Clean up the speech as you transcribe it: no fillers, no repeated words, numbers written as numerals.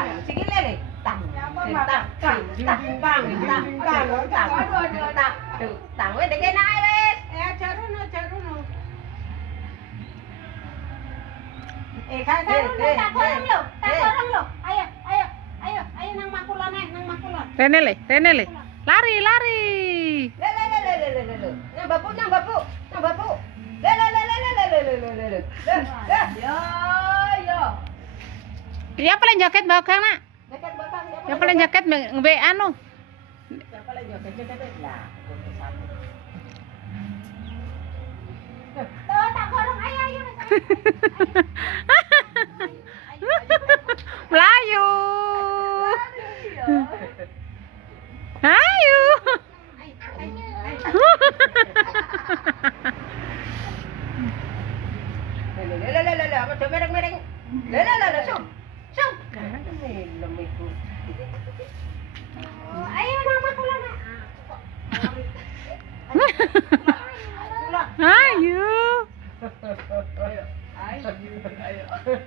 tang. Sige lele. Tang. Tang. Tang. Tang. Tang. Tang. Tang. Tang. Weh dege na ai weh. Charuno. Eh, Tak orang lo. Ayo nang makulan nang makulan. Rene le. Lari. Le. Nang bapu. Le. Yo. Dia paling jaket belakang nak. Dekat belakang siapa? Yang paling jaket nge anu. Siapa lagi? Jaket lah. Tak orang ayo. Melayu. Ayo. Le. Apa tu mereng. Le. Sum. Lemiku. Ayo nang makulan. Ayo. Ayo.